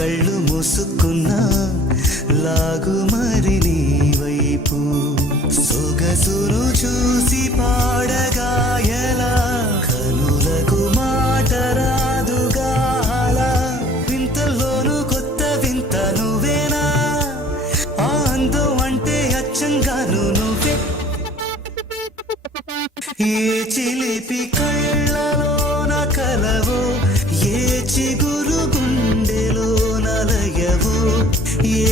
కళ్ళు మూసుకున్నా లాగు మరి నీ వైపు సొగసును చూసి పాడగా ఎలా కనులకు మాట రాదుగా అలా వింతల్లోనూ కొత్త వింత నువ్వేనా ఆ అందం అంటే అచ్చంగాను నువ్వే ఏ చిలిపి కళ్ళలోన కలవో ఏ చిగురు గుండెలో నలయవో ఏ